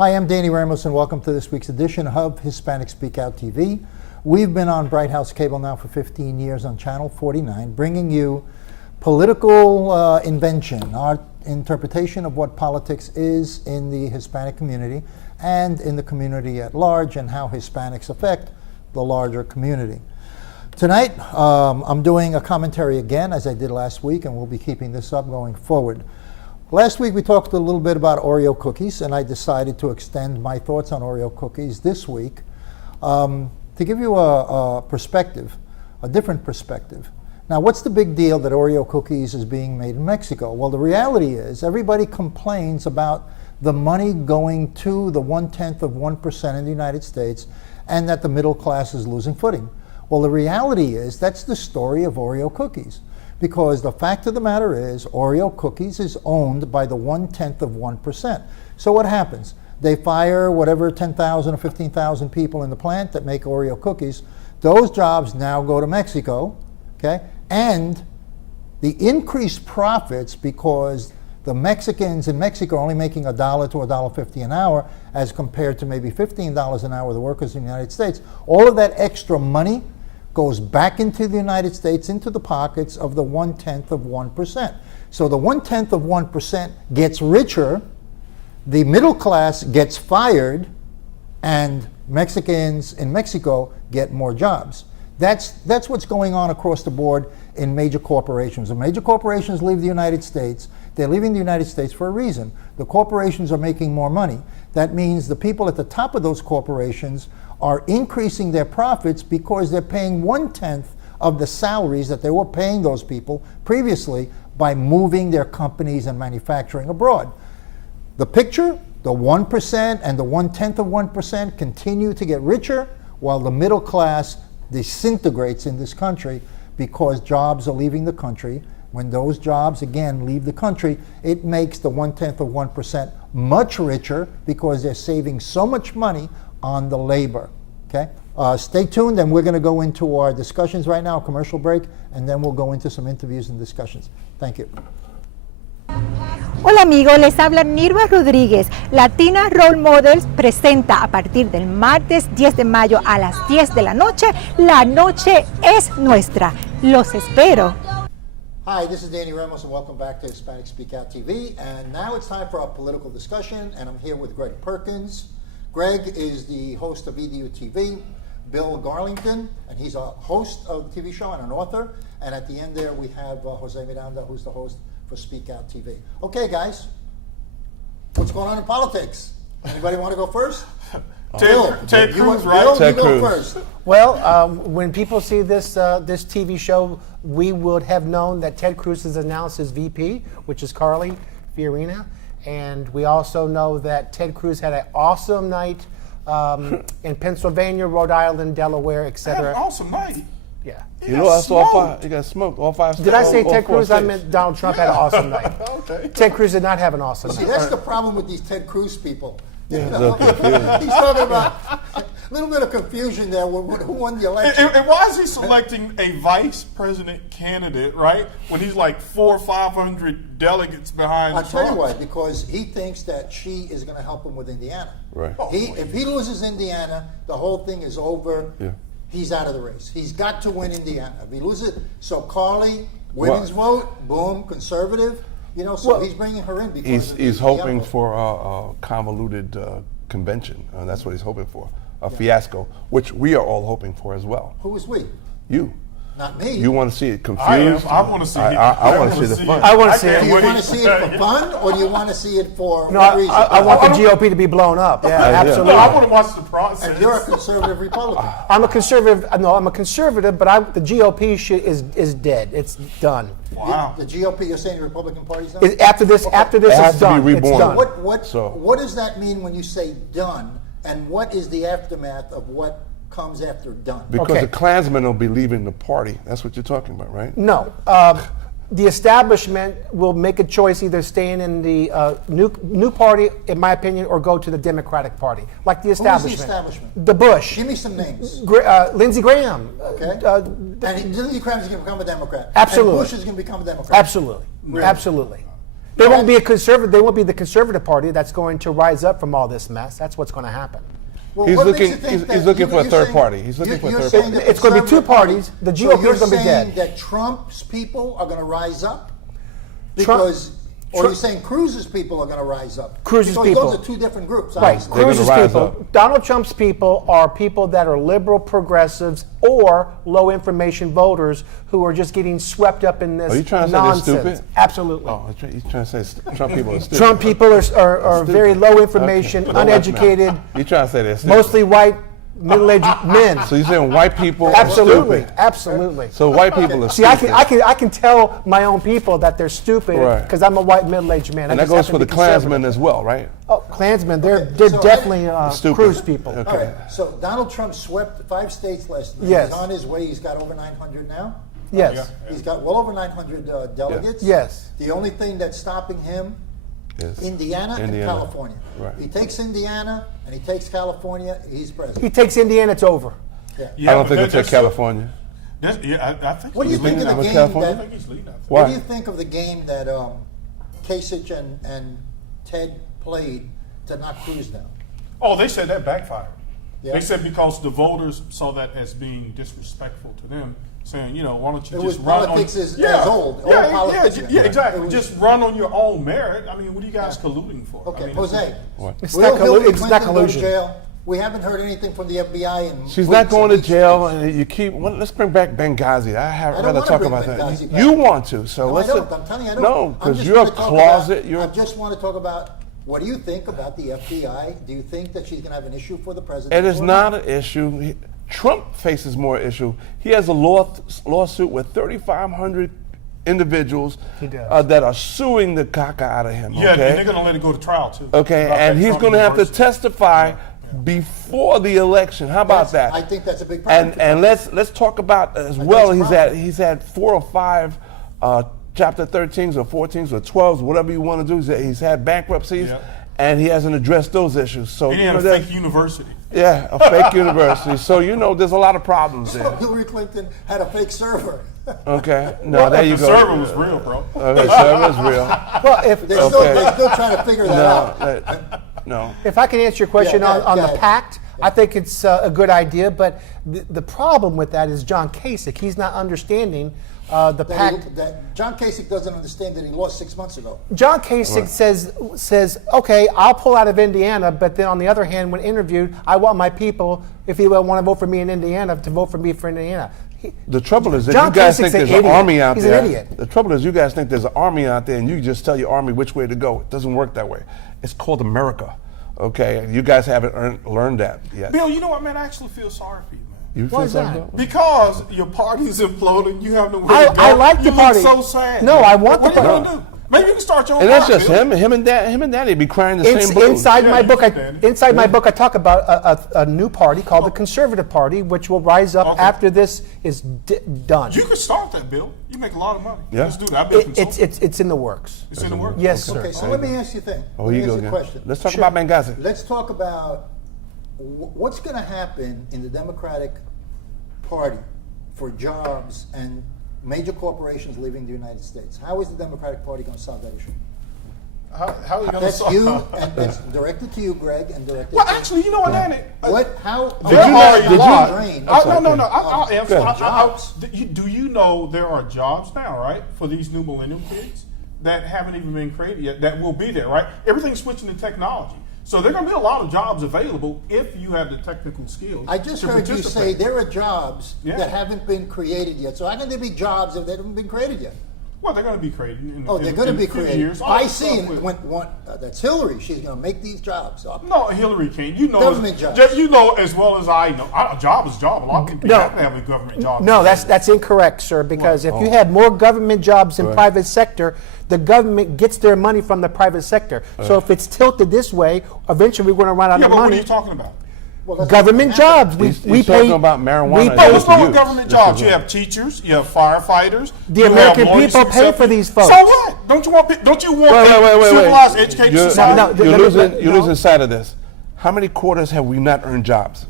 Hi, I'm Danny Ramos, and welcome to this week's edition of Hispanic Speak Out TV. We've been on Bright House Cable now for 15 years on Channel 49, bringing you political invention, our interpretation of what politics is in the Hispanic community and in the community at large, and how Hispanics affect the larger community. Tonight, I'm doing a commentary again, as I did last week, and we'll be keeping this up going forward. Last week we talked a little bit about Oreo cookies, and I decided to extend my thoughts on Oreo cookies this week to give you a perspective, a different perspective. Now, what's the big deal that Oreo cookies is being made in Mexico? Well, the reality is everybody complains about the money going to the 0.1% in the United States and that the middle class is losing footing. Well, the reality is that's the story of Oreo cookies. Because the fact of the matter is, Oreo cookies is owned by the 0.1%. So what happens? They fire whatever 10,000 or 15,000 people in the plant that make Oreo cookies. Those jobs now go to Mexico, okay? And the increased profits, because the Mexicans in Mexico are only making $1 to $1.50 an hour as compared to maybe $15 an hour the workers in the United States. All of that extra money goes back into the United States, into the pockets of the 0.1%. So the 0.1% gets richer, the middle class gets fired, and Mexicans in Mexico get more jobs. That's what's going on across the board in major corporations. When major corporations leave the United States, they're leaving the United States for a reason. The corporations are making more money. That means the people at the top of those corporations are increasing their profits because they're paying 1/10 of the salaries that they were paying those people previously by moving their companies and manufacturing abroad. The picture, the 1% and the 1/10 of 1% continue to get richer while the middle class disintegrates in this country because jobs are leaving the country. When those jobs, again, leave the country, it makes the 1/10 of 1% much richer because they're saving so much money on the labor, okay? Stay tuned, and we're going to go into our discussions right now, a commercial break, and then we'll go into some interviews and discussions. Thank you. Hola amigos, les habla Nirva Rodríguez. Latina Role Models presenta a partir del martes 10 de mayo a las 10 de la noche, La Noche es Nuestra. Los espero. Hi, this is Danny Ramos, and welcome back to Hispanic Speak Out TV. And now it's time for our political discussion, and I'm here with Greg Perkins. Greg is the host of EDU TV, Bill Garlington, and he's a host of the TV show and an author. And at the end there, we have Jose Miranda, who's the host for Speak Out TV. Okay, guys, what's going on in politics? Anybody want to go first? Ted Cruz, right? Bill, Ted you go Cruz. first. Well, when people see this this TV show, we would have known that Ted Cruz has announced his VP, which is Carly Fiorina. And we also know that Ted Cruz had an awesome night in Pennsylvania, Rhode Island, Delaware, etc. An awesome night. Yeah. He lost all five. He got smoked. All five. Did I say Ted Cruz? I meant Donald Trump had an awesome night. Okay. Ted Cruz did not have an awesome See, night. that's the problem with these Ted Cruz people. Yeah. He's talking about a little bit of confusion there. Who won the election? And why is he selecting a vice president candidate, right? When he's like 400 or 500 delegates behind I'll Trump? tell you why. Because he thinks that she is going to help him with Indiana. Right. If he loses Indiana, the whole thing is over. Yeah. He's out of the race. He's got to win Indiana. If he loses, so Carly, women's vote, boom, conservative. You know, so he's bringing her in because He's hoping for a convoluted convention. That's what he's hoping for. A fiasco, which we are all hoping for as well. Who is we? You. Not me. You want to see it confused? I want to see it. I want to see the fun. I want to see Do it. you want to see it for fun, or do you want to see it for No, what reason? I want the GOP to be blown up. Yeah, absolutely. No, I want to watch the process. And you're a conservative Republican. I'm a conservative. No, I'm a conservative, but the GOP shit is dead. It's done. Wow. The GOP, you're saying the Republican Party's done? After this It has is to be done. It's reborn. done. What does that mean when you say done, and what is the aftermath of what comes after done? Because Okay. the Klansmen will be leaving the party. That's what you're talking about, right? No. The establishment will make a choice, either staying in the new party, in my opinion, or go to the Democratic Party. Like the Who is establishment. the establishment? The Bush. Give me some names. Lindsey Graham. Okay. And Lindsey Graham is going to become a Democrat. Absolutely. And Bush is going to become a Democrat. Absolutely. Really? Absolutely. They won't be a conservative. They won't be the conservative party that's going to rise up from all this mess. That's what's going to happen. Well, He's what looking. makes you think He's that- looking for a you're third saying- party. He's looking for a you're third saying party. the It's gonna be two conservative party- parties. The so GOP you're is gonna be saying dead. that Trump's people are going to rise up Trump- because, or you're saying Cruz's people are going to rise up? Cruz's because people. those are two different groups. Right, obviously. They're gonna Cruz's rise people. up. Donald Trump's people are people that are liberal progressives or low information voters who are just getting swept up in this Are you trying to say they're nonsense. stupid? Absolutely. Oh, he's trying to say Trump people are stupid. Trump people are Stupid. very low information, Okay. uneducated, You trying to say they're stupid? mostly white, middle-aged men. So you're saying white people Absolutely, are stupid? absolutely. So white people are See, I stupid. I can tell my own people that they're stupid Right. because I'm a white middle-aged man. and I that just goes happen for to the be conservative. Klansmen as well, right? Oh, Klansmen, they're so definitely Stupid. Cruz people. Okay. All right. So Donald Trump swept 5 states last night. Yes. He's on his way. He's got over 900 now. Yes, He's got well over 900 delegates. yes. The only thing that's stopping him, Yes. Indiana and Indiana. California. Right. He takes Indiana and he takes California, he's president. He takes Indiana, it's over. Yeah, I don't but think that- he'll take that's- California. I think What do you he's think leading. of the with game California? I that? think he's leading. What Why? do you think of the game that Kasich and Ted played to knock Cruz down? Oh, they said that backfired. Yeah. They said because the voters saw that as being disrespectful to them, saying, why don't you It just was run politics on? is old politics. Exactly. It was- Just run on your own merit. I mean, what are you guys colluding for? Okay, I mean, Jose. What? It's Will not Hillary it's not Clinton go to collusion. jail? We haven't heard anything from the FBI. In She's weeks not and going to weeks jail, and weeks. and you keep. Well, let's bring back Benghazi. I'd don't rather wanna talk bring about that. Benghazi back. You want to, so No, I let's. don't. I'm telling you, I don't. No, I'm because just you're a gonna talk closet. about- You're. I just want to talk about what do you think about the FBI? Do you think that she's going to have an issue for the president? It is or not an issue. Trump faces more issue. He has a lawsuit with 3,500 individuals He does. that are suing the caca out of him. Yeah, okay? and they're going to let it go to trial too. Okay, About and that he's Trump going to have to University. testify before the election. How about That's- that? I think that's a big problem. And let's talk about as well. that's a problem. He's had 4 or 5 Chapter 13s or 14s or 12s, whatever you want to do. He's had bankruptcies, Yeah. and he hasn't addressed those issues. So And he you had know, a that's- fake university. yeah, a fake university. So there's a lot of problems there. Hillary Clinton had a fake server. Okay, no, there you The go. server was real, bro. Okay, server's real. Well, if They're still trying to figure that out. No. If I can answer your question Yeah, on go the ahead. pact, I think it's a good idea, but the problem with that is John Kasich. He's not understanding the pact. That John Kasich doesn't understand that he lost 6 months ago. John Kasich says, okay, I'll pull out of Indiana, but then on the other hand, when interviewed, I want my people, if you want to vote for me in Indiana, to vote for me for Indiana. The trouble is that John you guys Kasich's think there's an an idiot. army out He's an there. idiot. The trouble is you guys think there's an army out there and you just tell your army which way to go. It doesn't work that way. It's called America. Okay? You guys haven't learned that yet. Bill, you know what, man? I actually feel sorry for you, man. You Why feel is something? that? Because your party's imploding, you have nowhere to go. I like the you party. look so sad. No, man. I want the What are you party. gonna do? Maybe you can start your own And that's party, just Bill. him and Daddy be crying the same blues. Inside Yeah, my you book, understand. inside my book, I talk about a new party called the Conservative Party, which will rise up Okay. after this is done. You could start that, Bill. You make a lot of money. Yeah. Let's do that. I've been consulting. It's in the works. It's in the works. Yes, sir. Okay, so let me ask you a thing. Oh, Let me you go ask you a again. question. Let's talk Sure. about Benghazi. Let's talk about what's going to happen in the Democratic Party for jobs and major corporations leaving the United States. How is the Democratic Party going to solve that issue? How are you going to That's solve you, and it's directed to you, Greg, and directed Well, to actually, you know what, Danny? what? How? There you are not- a did you- lot. Drain. No. I'll answer. Go ahead. Jobs. Do you know there are jobs now, right, for these new millennium kids that haven't even been created yet that will be there, right? Everything's switching to technology. So there are going to be a lot of jobs available if you have the technical skills. I just to heard you say participate. there are jobs Yeah. that haven't been created yet. So how can there be jobs if they haven't been created yet? Well, they're going to be created. Oh, they're going to be in a few created. years. I All see. that And stuff when that's Hillary. She's going to make these jobs. So No, Hillary King. You know, Government jobs. Jeff, you know as well as I know. A job is a job. A lot of people No. have to have a government job. No, that's incorrect, sir. Because if you had more government jobs in private sector, the government gets their money from the private sector. So if it's tilted this way, eventually we're going to run out Yeah, of but what are money. you talking about? well, that's Government not gonna happen. jobs. He's talking about marijuana. we as Oh, pay- what's wrong with youth. government This is jobs? You what- have teachers, you have firefighters. The you have American lawyers people who pay accept for it. these folks. So what? Don't you want a civilized, educated You're, society? No, you're let me- losing, let- you're no. losing sight of this. How many quarters have we not earned jobs?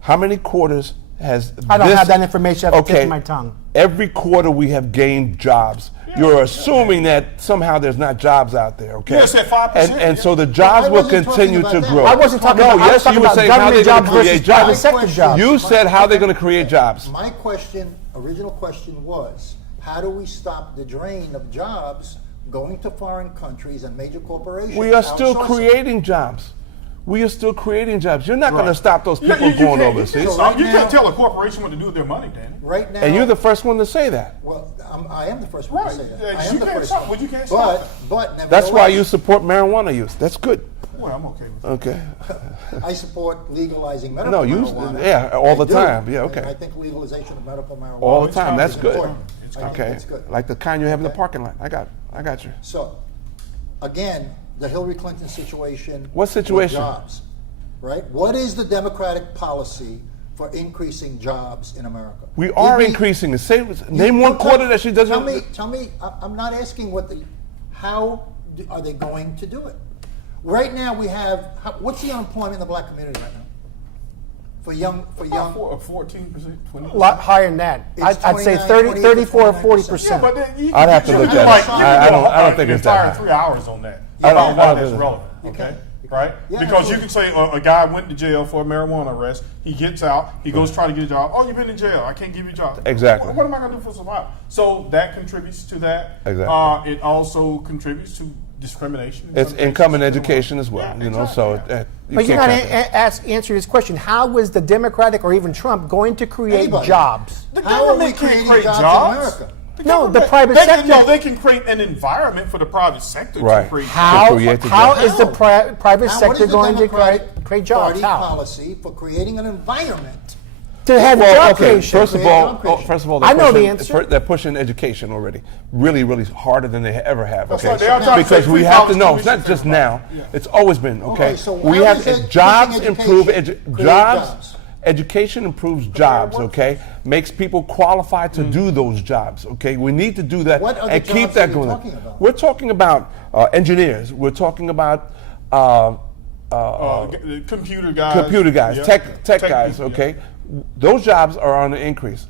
How many quarters has I don't this- have that information. I have to okay, tip my tongue. Every quarter we have gained jobs. You're assuming that somehow there's not jobs out there, okay? Yeah, it's at 5%, And yeah. so the jobs I will wasn't talking continue about to that. grow. I wasn't talking No, about, I was yes, talking you were about saying how government they're going jobs to create versus private jobs. sector jobs. You said how they're going to create jobs. My original question was, how do we stop the drain of jobs going to foreign countries and major corporations? We are still outsourcing? creating jobs. We are still creating jobs. You're not going to Right. stop those people You going can't- overseas. You, So right can't now- tell a corporation what to do with their money, Danny. Right now, And you're the first one to say that. well, I am the first one Right. to say that. Yeah, I you am the can't first stop- one. but you can't stop But That's why you nevertheless, support marijuana use. That's good. Well, I'm okay with that. Okay. I support legalizing medical No, you- marijuana. yeah, all I the do. time. Yeah, And okay. I think legalization of medical marijuana All the it's time. coming. That's is good. important. It's I think Okay. it's good. Like the kind you have in the Okay. parking lot. I got you. So, again, the Hillary Clinton situation. What situation? with Jobs, right? What is the Democratic policy for increasing jobs in America? We are Give me- increasing it. Name one quarter that she doesn't. Tell me. I'm not asking how are they going to do it? Right now, what's the unemployment in the black community right now? For young, About 14%, 20%. A lot higher than that. It's I'd say 29, 30, 28 to 34 or 29%. 40%. Yeah, but then you I'd have to you look can at like, it. you I can do don't an think it's that entire high. 3 hours on that. I About don't why think that's it's- relevant. Okay. Right? Yeah, Because you absolutely. can say a guy went to jail for a marijuana arrest. He gets out. He goes try to get a job. Oh, you've been in jail. I can't give you a job. Exactly. What am I going to do for survival? So that contributes to that. Exactly. It also contributes to discrimination. in It's some income and cases. education as well. Yeah, You know, exactly, so yeah. you But you're can't not count that. answering this question. How is the Democratic or even Trump going to create Anybody. jobs? The How are we government can't creating create jobs in jobs. America? No, the government- private they sector- Can, no, they can create an environment for the private sector Right. to create. How create the how jobs. is the private What sector is the going to Democratic create jobs? Party How? policy for creating an environment? To have Well, job okay. creation. First of Create all, job creation. they're I know the pushing- answer. They're pushing education already, really, really harder than they ever have. That's Okay, right. They are trying to because say we free have to college know it's not tuition just for now. everybody. Yeah. It's always been. Okay, Okay, so we how have does it- jobs pushing improve education create jobs. jobs? Education improves jobs. Okay, makes people qualified to do those jobs. Okay, we need to do that What other and keep jobs that are we going. talking about? We're talking about engineers. We're talking about. Computer guys. Computer guys, Yeah. tech guys, people, yeah. okay? Those jobs are on the increase,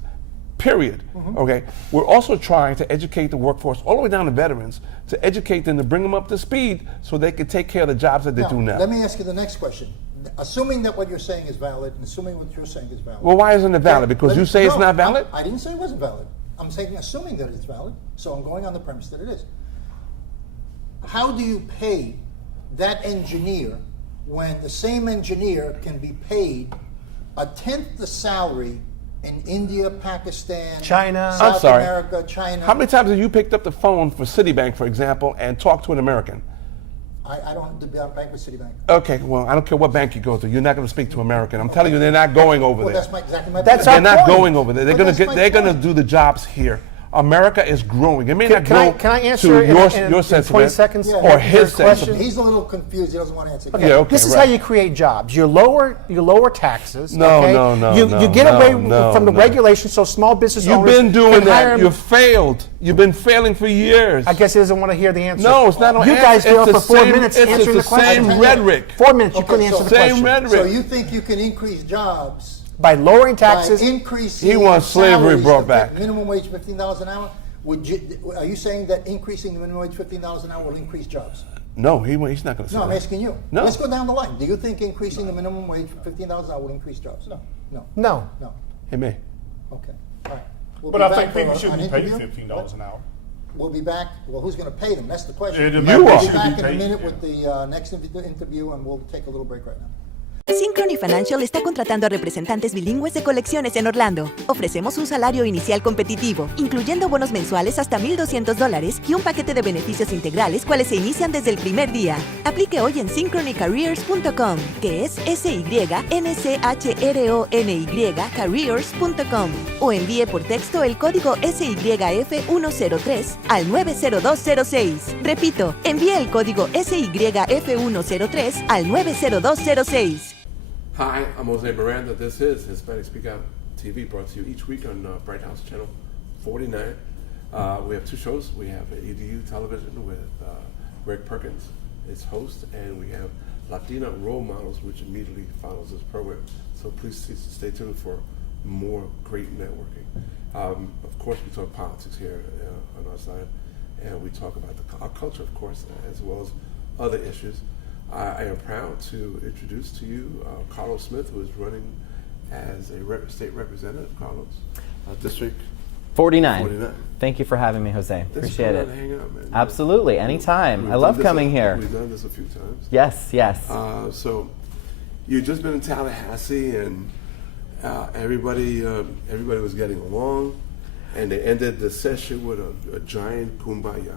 period, Mm-hmm. okay? We're also trying to educate the workforce, all the way down to veterans, to educate them, to bring them up to speed so they can take care of the jobs that they do now. Let me ask you the next question. Assuming that what you're saying is valid, and assuming what you're saying is valid. Well, why isn't it valid? Because Let you me- say it's no, not valid? I didn't say it wasn't valid. I'm saying assuming that it's valid, so I'm going on the premise that it is. How do you pay that engineer when the same engineer can be paid a tenth the salary in India, Pakistan, China. South I'm sorry. America, China? How many times have you picked up the phone for Citibank, for example, and talked to an American? I don't do bank with Citibank. Okay, well, I don't care what bank you go to. You're not going to speak to an American. I'm telling you, they're not going over Well, there. that's exactly my That's point. They're our not point. going over there. They're But going that's to my They're going to point. do the jobs here. America is growing. It may not Can I- grow can I answer to in your 20 sentiment seconds? Yeah. or Your his question? sentiment. He's a little confused. He doesn't want to answer. Yeah, okay, This is right. how you create jobs. You lower taxes. No, okay? no, You get away from the no. regulations, so small business You've owners been doing can that. hire- You've failed. You've been failing for years. I guess he doesn't want to hear the answer. No, it's not an You answer. guys It's failed the for 4 same- minutes it's answering the the question. same rhetoric. 4 minutes, you Okay, couldn't answer so- the Same question. rhetoric. So you think you can increase jobs By lowering taxes, by increasing He wants slavery salaries brought to back. minimum wage $15 an hour? Are you saying that increasing the minimum wage $15 an hour will increase jobs? No, he's not going to say No, I'm that. asking you. No. Let's go down the line. Do you think increasing the minimum wage $15 an hour will increase jobs? No. No. no. No. It may. Okay. All right. We'll But be I back think for people an shouldn't be paid interview. $15 an hour. We'll be back. Well, who's going to pay them? That's the question. Yeah, the You members are. We'll be should back in a paid, minute yeah. with the next interview, and we'll take a little break right now. Synchrony Financial está contratando a representantes bilingües de colecciones en Orlando. Ofrecemos un salario inicial competitivo, incluyendo bonos mensuales hasta $1,200 y un paquete de beneficios integrales, cuales se inician desde el primer día. Aplique hoy en synchronycareers.com, que es SYNCHRONY careers.com, o envíe por texto el código SYF103 al 90206. Repito, envíe el código SYF103 al 90206. Hi, I'm Jose Miranda. This is Hispanic Speak Out TV, brought to you each week on Bright House Channel 49. We have two shows. We have EDU Television with Greg Perkins, its host, and we have Latina Role Models, which immediately follows this program. So please stay tuned for more great networking. Of course, we talk politics here on our side, and we talk about our culture, of course, as well as other issues. I am proud to introduce to you Carlos Smith, who is running as a state representative. Carlos, District 49. Thank you for having me, Jose. Appreciate it. Hang out, man. Absolutely, anytime. I love coming here. We've done this a few times. Yes, yes. So you've just been in Tallahassee, and everybody was getting along, and they ended the session with a giant kumbaya.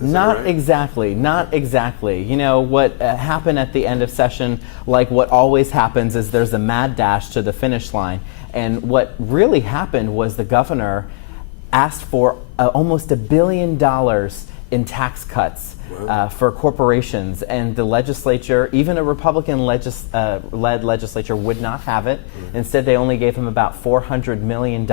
Not exactly, not exactly. You know, what happened at the end of session, like what always happens, is there's a mad dash to the finish line. And what really happened was the governor asked for almost $1 billion in tax cuts for corporations, and the legislature, even a Republican-led legislature, would not have it. Instead, they only gave him about $400 million.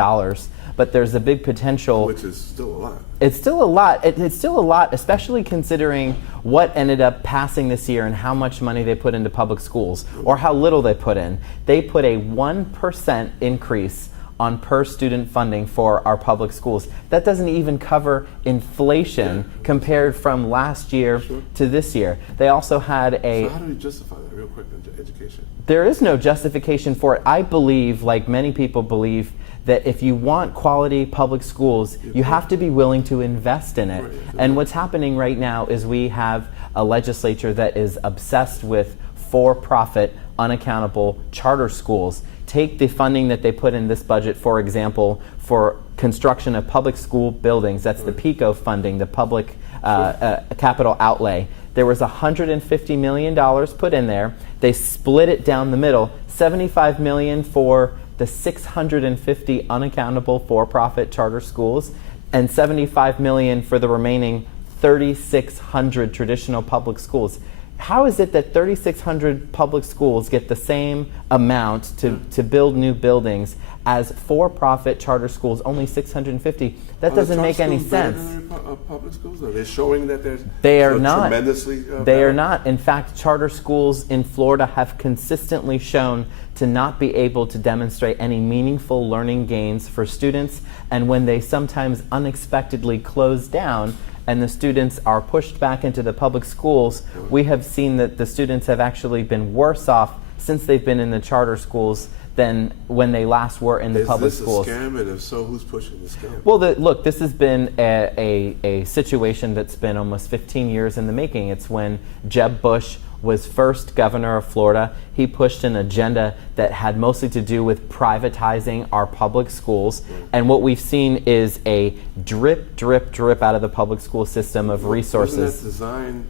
But there's a big potential. Which is still a lot. It's still a lot. It's still a lot, especially considering what ended up passing this year and how much money they put into public schools, or how little they put in. They put a 1% increase on per student funding for our public schools. That doesn't even cover inflation compared from last year to this year. They also had So how do we justify that real quick in education? There is no justification for it. I believe, like many people believe, that if you want quality public schools, you have to be willing to invest in it. And what's happening right now is we have a legislature that is obsessed with for-profit, unaccountable charter schools. Take the funding that they put in this budget, for example, for construction of public school buildings. That's the PICO funding, the public capital outlay. There was $150 million put in there. They split it down the middle, $75 million for the 650 unaccountable for-profit charter schools, and $75 million for the remaining 3,600 traditional public schools. How is it that 3,600 public schools get the same amount to build new buildings as for-profit charter schools, only 650? That doesn't make any sense. Public schools? Are they showing that they are not tremendously They are not. In fact, charter schools in Florida have consistently shown to not be able to demonstrate any meaningful learning gains for students, and when they sometimes unexpectedly close down and the students are pushed back into the public schools, we have seen that the students have actually been worse off since they've been in the charter schools than when they last were in the public schools. Is this a scam, and if so, who's pushing the scam? Well, look, this has been a situation that's been almost 15 years in the making. It's when Jeb Bush was first governor of Florida. He pushed an agenda that had mostly to do with privatizing our public schools. And what we've seen is a drip, drip, drip out of the public school system of resources. Wasn't that designed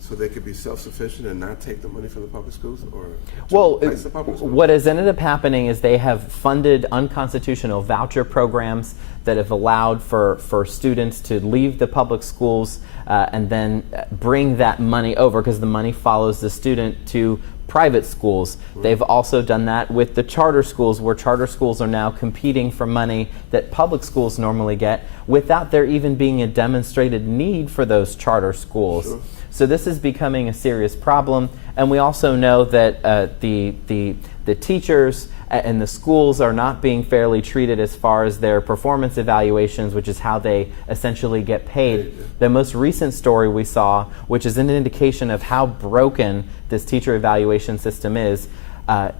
so they could be self-sufficient and not take the money from the public schools? Or well, replace the public schools? What has ended up happening is they have funded unconstitutional voucher programs that have allowed for students to leave the public schools and then bring that money over, because the money follows the student, to private schools. They've also done that with the charter schools, where charter schools are now competing for money that public schools normally get without there even being a demonstrated need for those charter schools. So this is becoming a serious problem, and we also know that the teachers and the schools are not being fairly treated as far as their performance evaluations, which is how they essentially get paid. The most recent story we saw, which is an indication of how broken this teacher evaluation system is,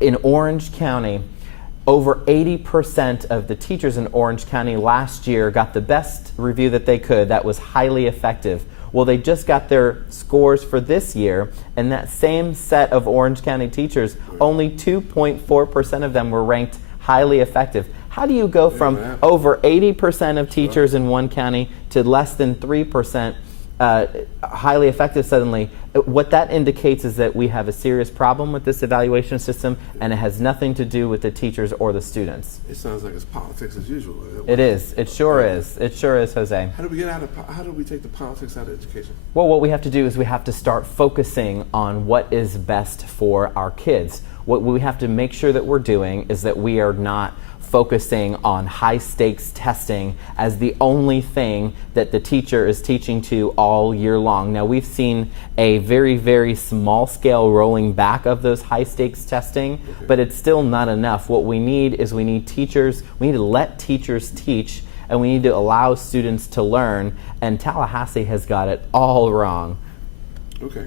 in Orange County, over 80% of the teachers in Orange County last year got the best review that they could. That was highly effective. Well, they just got their scores for this year, and that same set of Orange County teachers, only 2.4% of them were ranked highly effective. How do you go from over 80% of teachers in one county to less than 3% highly effective suddenly? What that indicates is that we have a serious problem with this evaluation system, and it has nothing to do with the teachers or the students. It sounds like it's politics as usual. It is. It sure is. It sure is, Jose. How do we take the politics out of education? Well, what we have to do is we have to start focusing on what is best for our kids. What we have to make sure that we're doing is that we are not focusing on high stakes testing as the only thing that the teacher is teaching to all year long. Now, we've seen a very, very small scale rolling back of those high stakes testing, but it's still not enough. What we need is we need to let teachers teach, and we need to allow students to learn, and Tallahassee has got it all wrong. Okay.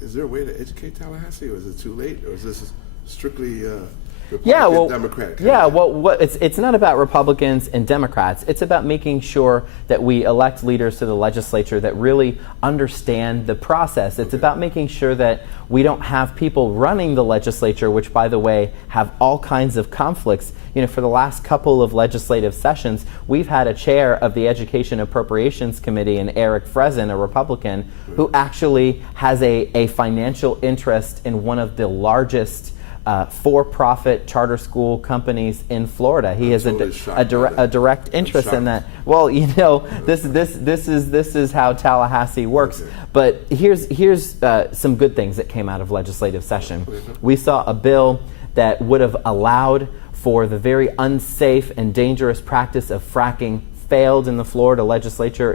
Is there a way to educate Tallahassee, or is it too late, or is this strictly Republican, Democratic? It's not about Republicans and Democrats. It's about making sure that we elect leaders to the legislature that really understand the process. It's about making sure that we don't have people running the legislature, which, by the way, have all kinds of conflicts. You know, for the last couple of legislative sessions, we've had a chair of the Education Appropriations Committee, and Eric Frezin, a Republican, who actually has a financial interest in one of the largest for-profit charter school companies in Florida. He has a direct interest in that. Well, you know, this is how Tallahassee works. Okay. But here's some good things that came out of legislative session. We saw a bill that would have allowed for the very unsafe and dangerous practice of fracking failed in the Florida legislature.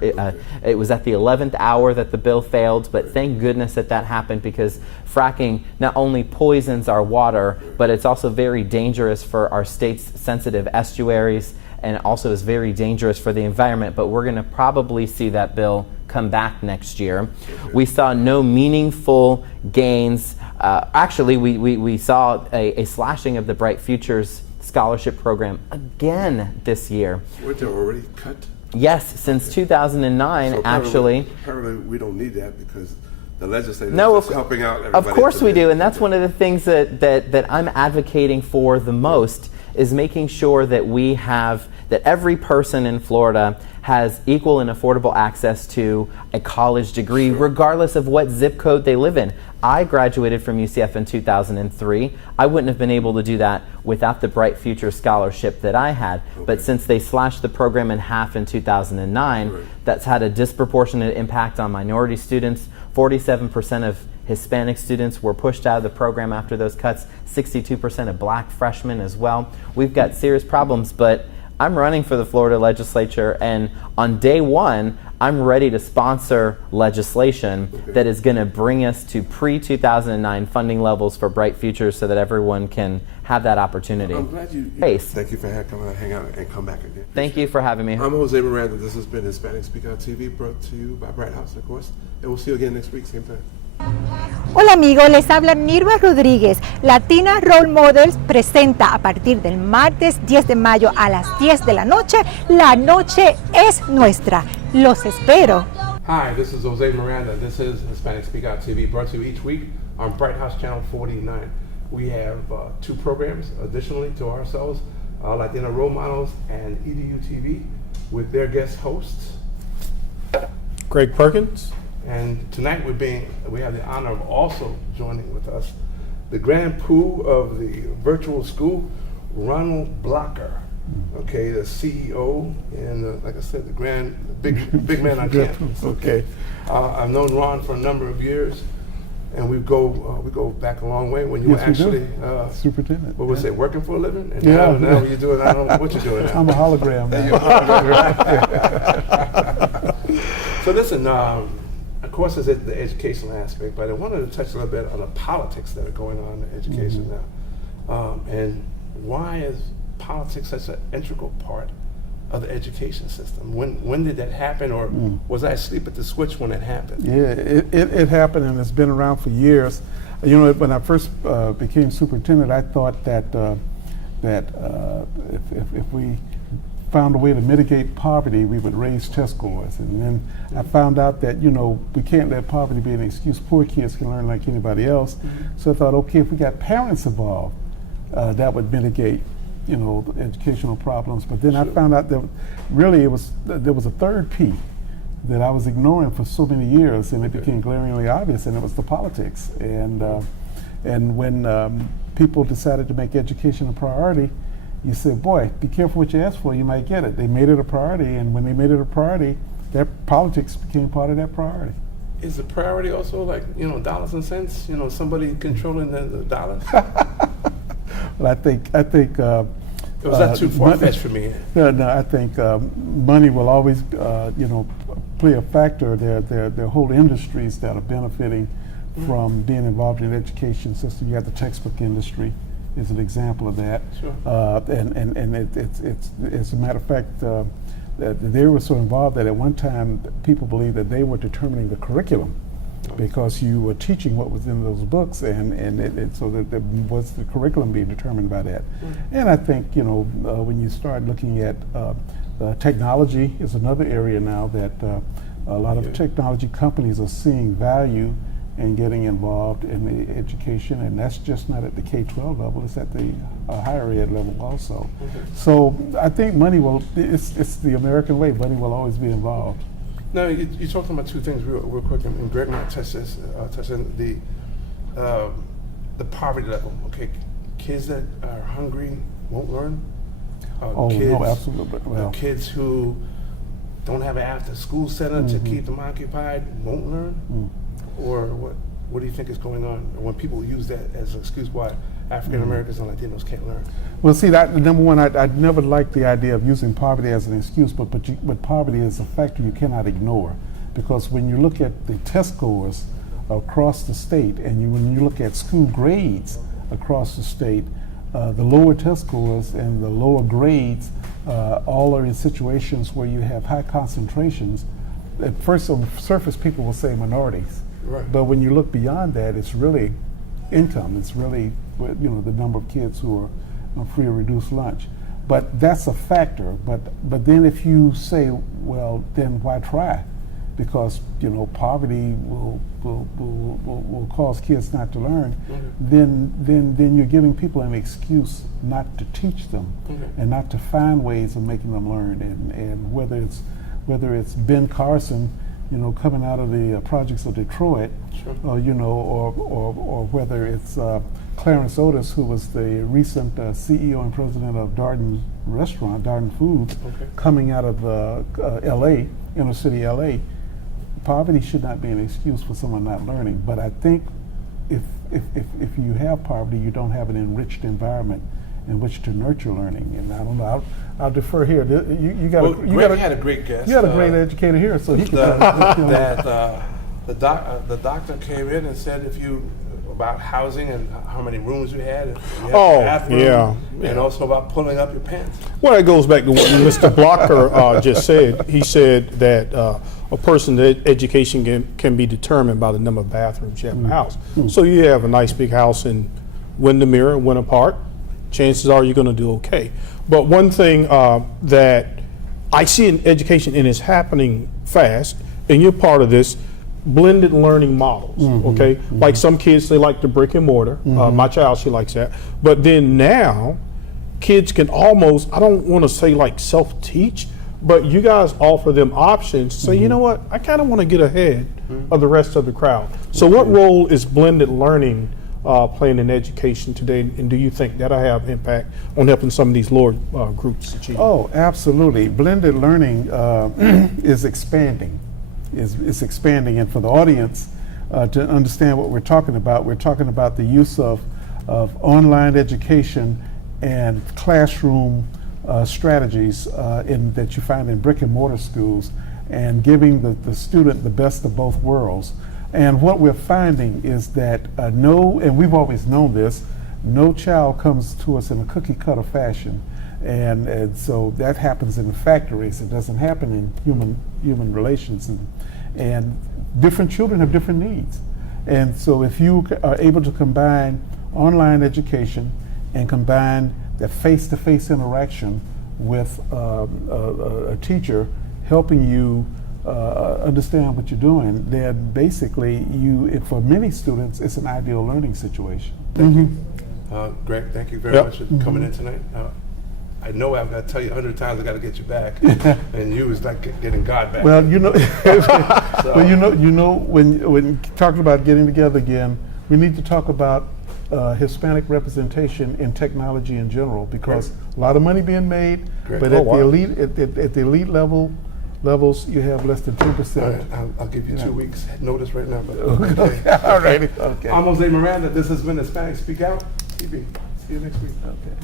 It was at the 11th hour that the bill failed, but thank goodness that happened, because fracking not only poisons our water, but it's also very dangerous for our state's sensitive estuaries, and also is very dangerous for the environment. But we're going to probably see that bill come back next year. We saw no meaningful gains. Actually, we saw a slashing of the Bright Futures scholarship program again this year. Weren't they already cut? Yes, since 2009, so actually. Apparently we don't need that, because the legislature is helping out everybody. Of course we do, and that's one of the things that I'm advocating for the most, is making sure that that every person in Florida has equal and affordable access to a college degree, regardless of what zip code they live in. I graduated from UCF in 2003. I wouldn't have been able to do that without the Bright Future Scholarship that I had. Okay. But since they slashed the program in half in 2009, that's had a disproportionate impact on minority students. 47% of Hispanic students were pushed out of the program after those cuts, 62% of black freshmen as well. We've got serious problems, but I'm running for the Florida legislature, and on day one, I'm ready to sponsor legislation that is going to bring us to pre-2009 funding levels for Bright Futures, so that everyone can have that opportunity. I'm glad you thank you for coming out, hang out, and come back again. Thank you for having me. I'm Jose Miranda. This has been Hispanic Speak Out TV, brought to you by Bright House, of course. And we'll see you again next week, same time. Hola amigos, les habla Nirva Rodríguez. Latina Role Models presenta a partir del martes 10 de mayo a las 10 de la noche, La Noche es Nuestra. Los espero. Hi, this is Jose Miranda. This is Hispanic Speak Out TV, brought to you each week on Bright House Channel 49. We have two programs additionally to ourselves, Latina Role Models and EDU TV, with their guest hosts, Greg Perkins. And tonight we have the honor of also joining with us the Grand Poo of the virtual school, Ronald Blocker. Okay, the CEO, and like I said, the big man on campus. Okay, I've known Ron for a number of years, and we go back a long way. When you were actually superintendent, what was it, working for a living? And now you're doing, I don't know what you're doing now. I'm a hologram now. So listen, of course, there's the educational aspect, but I wanted to touch a little bit on the politics that are going on in education now, and why is politics such an integral part of the education system? When did that happen, or was I asleep at the switch when it happened? Yeah, it happened, and it's been around for years. You know, when I first became superintendent, I thought that if we found a way to mitigate poverty, we would raise test scores. And then I found out that, you know, we can't let poverty be an excuse. Poor kids can learn like anybody else. So I thought, okay, if we got parents involved, that would mitigate, you know, the educational problems. But then I found out that really there was a third P that I was ignoring for so many years, and it became glaringly obvious, and it was the politics. And when people decided to make education a priority, you said, boy, be careful what you ask for, you might get it. They made it a priority, and when they made it a priority, that politics became part of that priority. Is the priority also like, you know, dollars and cents? You know, somebody controlling the dollars? Well, I think. Was that too far-fetched for me? No, I think money will always, you know, play a factor. There are whole industries that are benefiting from being involved in the education system. You have the textbook industry. is an example of that. Sure. It's as a matter of fact, they were so involved that at one time people believed that they were determining the curriculum because you were teaching what was in those books, and so that there was the curriculum being determined by that. And I think, when you start looking at technology is another area now that a lot of technology companies are seeing value in getting involved in the education, and that's just not at the K-12 level, it's at the higher ed level also. So I think money it's the American way, money will always be involved. Now, you're talking about two things real quick, and Greg might touch on the poverty level. Okay, kids that are hungry won't learn. No, absolutely. Well, Kids who don't have an after-school center to keep them occupied won't learn. Or what do you think is going on when people use that as an excuse why African Americans and Latinos can't learn? well, see, that number one, I'd never liked the idea of using poverty as an excuse, but poverty is a factor you cannot ignore, because when you look at the test scores across the state, and when you look at school grades across the state, the lower test scores and the lower grades all are in situations where you have high concentrations. At first, on the surface, people will say minorities. Right. But when you look beyond that, it's really income. It's really, the number of kids who are on free or reduced lunch. But that's a factor. But then if you say, well, then why try? Because poverty will cause kids not to learn. Then you're giving people an excuse not to teach them and not to find ways of making them learn. And whether it's Ben Carson, coming out of the projects of Detroit, or whether it's Clarence Otis, who was the recent CEO and president of Darden Foods, coming out of L.A., inner city L.A. Poverty should not be an excuse for someone not learning. But I think if you have poverty, you don't have an enriched environment in which to nurture learning. And I don't know. I'll defer here. You had a great guest. You had a great educator here, so he could. The doctor came in and said about housing and how many rooms you had. And you had a bathroom, and also about pulling up your pants. Well, it goes back to what Mr. Blocker just said. He said that a person's education can be determined by the number of bathrooms you have in the house. So you have a nice big house in Windermere, Winter Park, chances are you're going to do okay. But one thing that I see in education, and it's happening fast, and you're part of this, blended learning models, okay? Like some kids, they like the brick and mortar. My child, she likes that. But then now, kids can almost, I don't want to say like self-teach, but you guys offer them options to say, you know what, I kind of want to get ahead of the rest of the crowd. So what role is blended learning playing in education today, and do you think that'll have impact on helping some of these lower groups achieve? Oh, absolutely. Blended learning is expanding. It's expanding, and for the audience to understand what we're talking about the use of online education and classroom strategies that you find in brick and mortar schools, and giving the student the best of both worlds. And what we're finding is that and we've always known this, no child comes to us in a cookie cutter fashion. And so that happens in the factories. It doesn't happen in human relations. And different children have different needs. And so if you are able to combine online education and combine the face-to-face interaction with a teacher helping you understand what you're doing, then basically for many students, it's an ideal learning situation. Thank you. Greg, thank you very much for coming in tonight. I know I've got to tell you 100 times I got to get you back, and you was like getting God back. Well, when talking about getting together again, we need to talk about Hispanic representation in technology in general, because a lot of money being made, but at the elite levels, you have less than 2%. All right, I'll give you 2 weeks notice right now. But All righty. Okay. I'm Jose Miranda. This has been Hispanic Speak Out TV. See you next week. Okay.